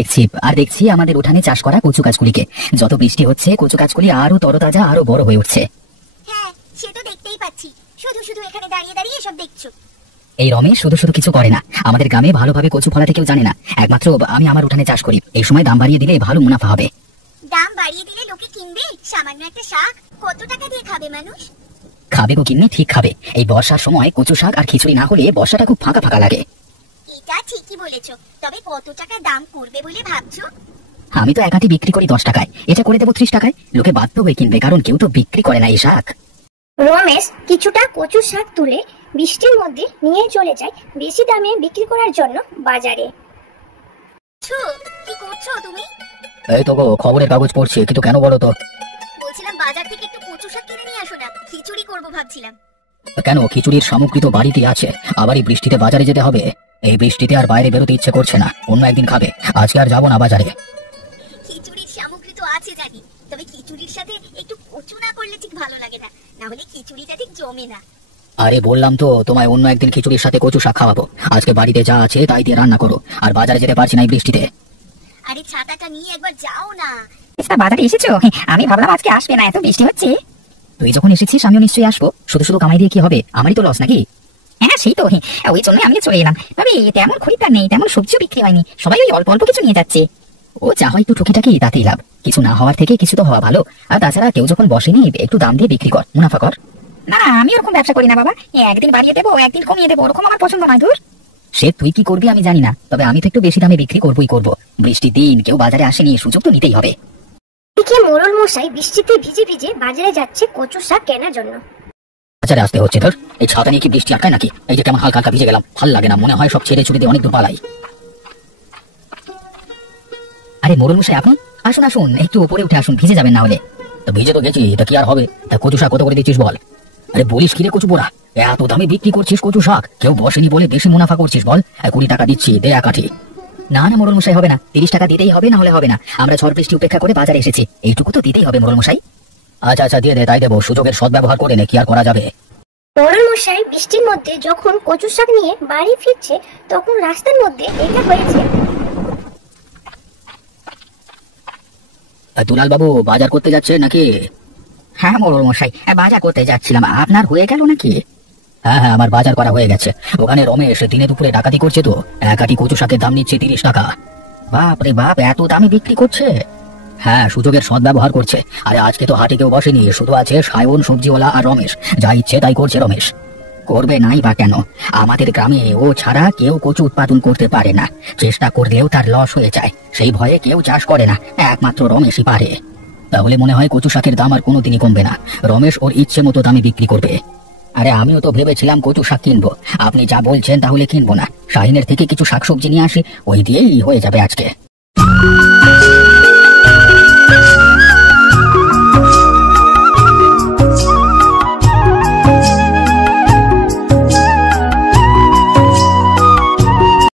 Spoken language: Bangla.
দেখছি আর দেখছি আমাদের উঠানে চাষ করা কচু গাছগুলিকে। যত বৃষ্টি হচ্ছে কচু গাছগুলি আরো তরতাজা আরো বড় হয়ে উঠছে। হ্যাঁ, সে তো দেখতেই পাচ্ছি। শুধু শুধু এখানে দাঁড়িয়ে দাঁড়িয়ে এসব দেখছো। এই রমেশ শুধু শুধু কিছু করে না। আমাদের গ্রামে ভালোভাবে কচু ফলাতে কেউ জানে না, একমাত্র আমি আমার উঠানে চাষ করি। এই সময় দাম বাড়িয়ে দিলে ভালো মুনাফা হবে। দাম বাড়িয়ে দিলে লোকে কিনবে? সামান্য একটা শাক কত টাকা দিয়ে খাবে মানুষ? খাবে গো কিন্নি, ঠিক খাবে। এই বর্ষার সময় কচু শাক আর খিচুড়ি না হলে বর্ষাটা খুব ফাঁকা ফাঁকা লাগে। এটা ঠিকই বলেছো, তবে কত টাকা দাম করবে বলে ভাবছো? আমি তো একাটি বিক্রি করি 10 টাকায়, এটা করে দেবো 30 টাকায়। লোকে বাধ্য হয়ে কিনবে, কারণ কেউ তো বিক্রি করে না এই শাক। রমেশ কিছুটা কচু শাক তুলে বৃষ্টির মধ্যে নিয়ে চলে যায় বেশি দামে বিক্রি করার জন্য বাজারে। কি করছো তুমি? এই তো গো খবরের কাগজ পড়ছি, কিন্তু কেন বলো তো? বলছিলাম বাজার থেকে একটু কচু শাক কিনে নিয়ে আসো না, খিচুড়ি করবো ভাবছিলাম। কেন, খিচুড়ির সামগ্রী তো বাড়িতে আছে, আবার এই বৃষ্টিতে বাজারে যেতে হবে? এই বৃষ্টিতে আর বাইরে বেরোতে ইচ্ছে করছে না, অন্য একদিন খাবে, আজকে আর যাবো না বাজারে। খিচুড়ির সামগ্রী তো আছে জানি, তবে খিচুড়ির সাথে একটু কচু না করলে ঠিক ভালো লাগে না, না হলে খিচুড়িটা ঠিক জমে না। আরে বললাম তো তোমায় অন্য একদিন খিচুড়ির সাথে কচু শাক খাওয়াবো। আজকে বাড়িতে যা আছে তাই দিয়ে রান্না করো, আর বাজারে যেতে পারছি না এই বৃষ্টিতে। আরে ছাতাটা নিয়ে একবার যাও না। বাজারে এসেছো? আমি ভাবলাম আজকে আসবে না, এত বৃষ্টি হচ্ছে। তুই যখন এসেছিস আমিও নিশ্চয়ই আসবো। শুধু শুধু কামাই দিয়ে কি হবে? আমারই তো লস নাকি? হ্যাঁ সেই তো, ওই জন্য আমি চলে এলাম। তবে তেমন খরিদ্দার নেই, তেমন সবজিও বিক্রি হয়নি, সবাই ওই অল্প অল্প কিছু নিয়ে যাচ্ছে। ও যা হয় একটু টুকিটাকি, তাতেই লাভ। কিছু না হওয়ার থেকে কিছু তো হওয়া ভালো। আর তাছাড়া কেউ যখন বসেনি, একটু দাম দিয়ে বিক্রি কর, মুনাফা কর। না আমি ওরকম ব্যবসা করি না বাবা, একদিন বাড়িয়ে দেবো একদিন কমিয়ে দেবো, ওরকম আমার পছন্দ নয়। ধুর, সে তুই কি করবি আমি জানি না, তবে আমি তো একটু বেশি দামে বিক্রি করবোই করবো। বৃষ্টির দিন, কেউ বাজারে আসেনি, সুযোগ তো নিতেই হবে। এদিকে মোড়ল মশাই বৃষ্টিতে ভিজে ভিজে বাজারে যাচ্ছে কচু শাক কেনার জন্য। বাজারে আসতে হচ্ছে তোর? এই ছাতা নিয়ে কি বৃষ্টি আটকায় নাকি? এই যে কেমন হালকা হালকা ভিজে গেলাম, ভাল লাগে না, মনে হয় সব ছেড়ে ছুড়ে দিয়ে অনেক দূর পালাই। আরে মোড়ল মশাই আপনি আসুন আসুন, একটু উপরে উঠে আসুন, ভিজে যাবেন না হলে। তো ভিজে তো গেছি, তা কি আর হবে? তা কচু শাক কত করে দিচ্ছিস বল? আরে বলিস কিরে কচু পোড়া, এত দামে বিক্রি করছিস কচু শাক? কেউ বসেনি বলে বেশি মুনাফা করছিস বল? 20 টাকা দিচ্ছি, দে এক আঠি। না না মোড়ল মশাই হবে না, 30 টাকা দিতেই হবে, না হলে হবে না। আমরা ঝড় বৃষ্টি উপেক্ষা করে বাজারে এসেছি, এইটুকু তো দিতেই হবে মোড়ল মশাই। আচ্ছা আচ্ছা দিয়ে দে, তাই দেবো। সুযোগের সদ্ব্যবহার করে নে, কি আর করা যাবে। মোড়ল মশাই বৃষ্টির মধ্যে যখন কচু শাক নিয়ে বাড়ি ফিরছে, তখন রাস্তার মধ্যে দেখা হয়েছে। দুলাল বাবু বাজার করতে যাচ্ছে নাকি? হ্যাঁ মোড়ল মশাই, বাজার করতে যাচ্ছিলাম। আপনার হয়ে গেল নাকি? হ্যাঁ হ্যাঁ, আমার বাজার করা হয়ে গেছে। ওখানে রমেশ দিনে দুপুরে ডাকাতি করছে, তো এক আটি কচু শাকের দাম নিচ্ছে 30 টাকা। বাপ রে বাপ, এত দামে বিক্রি করছে? হ্যাঁ, সুযোগের সদ্ব্যবহার করছে। আরে আজকে তো হাটে কেউ বসেনি, শুধু আছে সায়ন সবজিওয়ালা আর রমেশ। যা ইচ্ছে তাই করছে রমেশ। করবে নাই বা কেন? আমাদের গ্রামে ও ছাড়া কেউ কচু উৎপাদন করতে পারে না, চেষ্টা করলেও তার লস হয়ে যায়। সেই ভয়ে কেউ চাষ করে না, একমাত্র রমেশই পারে। তাহলে মনে হয় কচু শাকের দাম আর কোনোদিনই কমবে না, রমেশ ওর ইচ্ছে মতো দামে বিক্রি করবে। আরে আমিও তো ভেবেছিলাম কচু শাক কিনবো, আপনি যা বলছেন তাহলে কিনবো না, শাহিনের থেকে কিছু শাকসবজি নিয়ে আসি, ওই দিয়েই হয়ে যাবে আজকে।